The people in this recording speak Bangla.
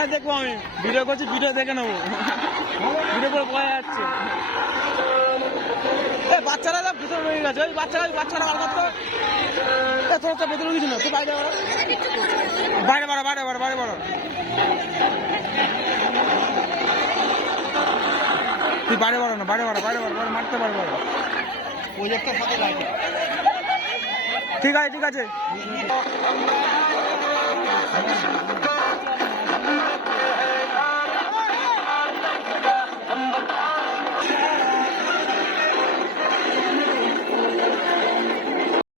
ক্যামেরা দেখবো, আমি ভিডিও করছি, ভিডিও দেখে নেবো। ভিডিও করে পড়ে যাচ্ছে। বাচ্চারা ভিতরে রয়ে গেছে, ওই বাচ্চারা বার করতো। তোর ভেতরে কিছু না, তুই বাইরে বাড়ো, বাইরে বাড়ো, বাইরে বাড়ো, বাইরে বাড়ো, তুই বাইরে বাড়ো না, বাইরে বাড়ো, বাইরে বাড়ো, মারতে পারবো। প্রজেক্টের সাথে লাগে। ঠিক আছে, ঠিক আছে।